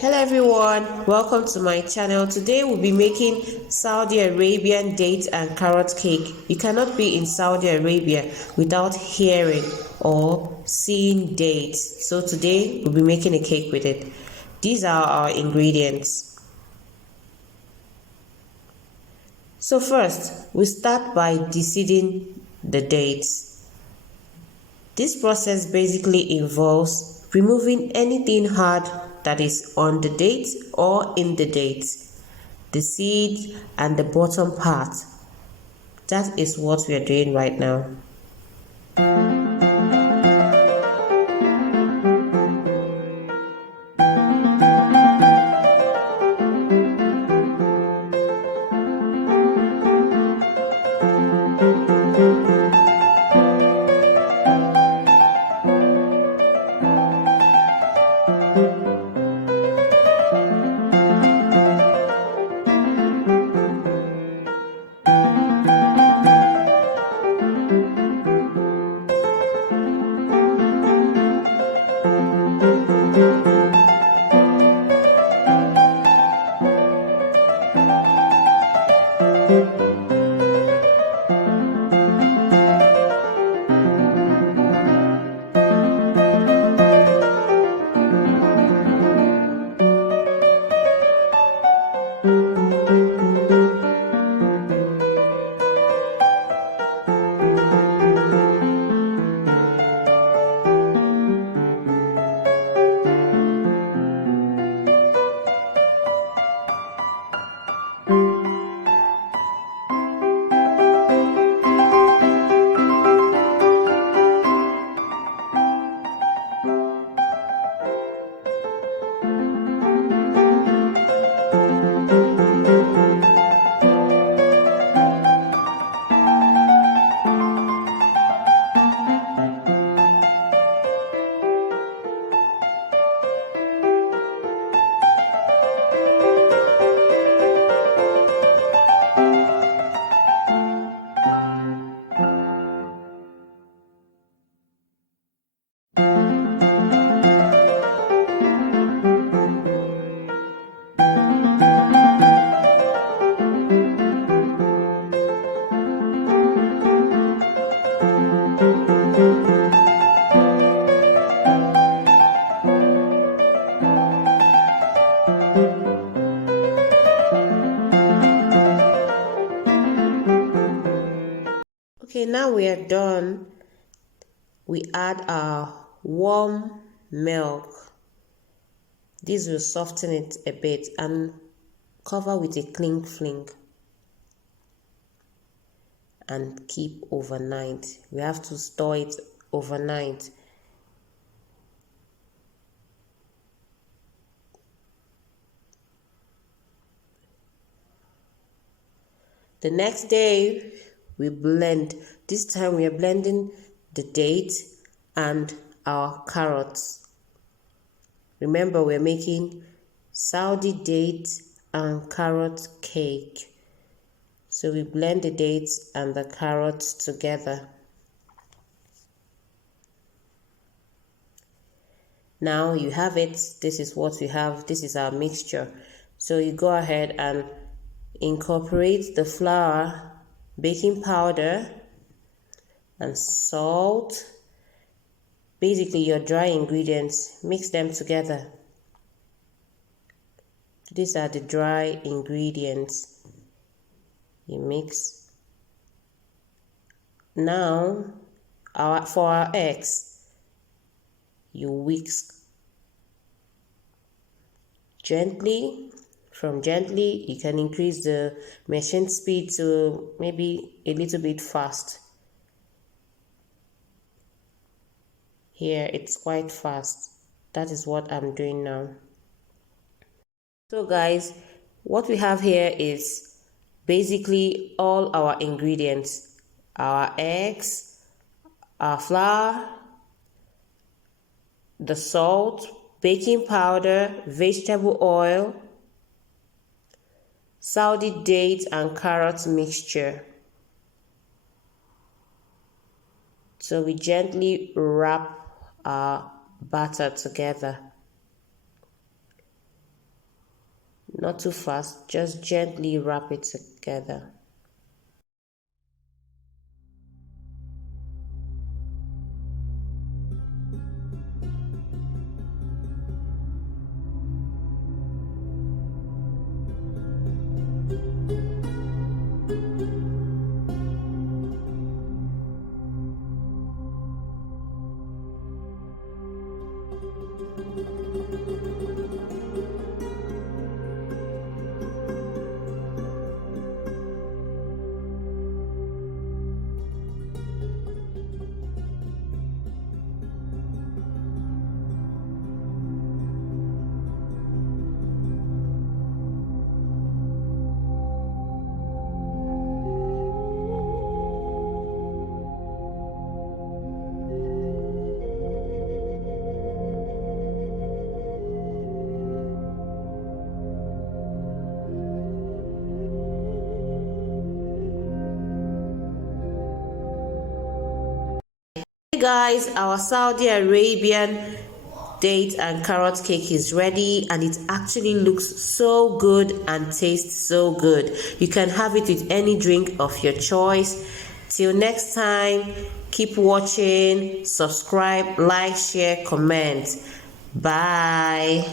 Hello everyone, welcome to my channel. Today we'll be making Saudi Arabian date and carrot cake. You cannot be in Saudi Arabia without hearing or seeing dates. So today we'll be making a cake with it. These are our ingredients. So first, we start by deseeding the dates. This process basically involves removing anything hard that is on the dates or in the dates, the seeds and the bottom part. That is what we are doing right now. Okay, now we are done. We add our warm milk. This will soften it a bit and cover with a cling film and keep overnight. We have to store it overnight. The next day we blend. This time we are blending the date and our carrots. Remember, we're making Saudi date and carrot cake. So we blend the dates and the carrots together. Now you have it. This is what we have. This is our mixture. So you go ahead and incorporate the flour, baking powder, and salt. Basically your dry ingredients, mix them together. These are the dry ingredients. You mix. Now for our eggs, you whisk gently. From gently, you can increase the machine speed to maybe a little bit fast. Here it's quite fast. That is what I'm doing now. So guys, what we have here is basically all our ingredients: our eggs, our flour, the salt, baking powder, vegetable oil, Saudi date and carrot mixture. So we gently wrap our batter together. not too fast, just gently wrap it together. Hey guys, our Saudi Arabian date and carrot cake is ready, and it actually looks so good and tastes so good. You can have it with any drink of your choice. Till next time, keep watching, subscribe, like, share, comment. Bye.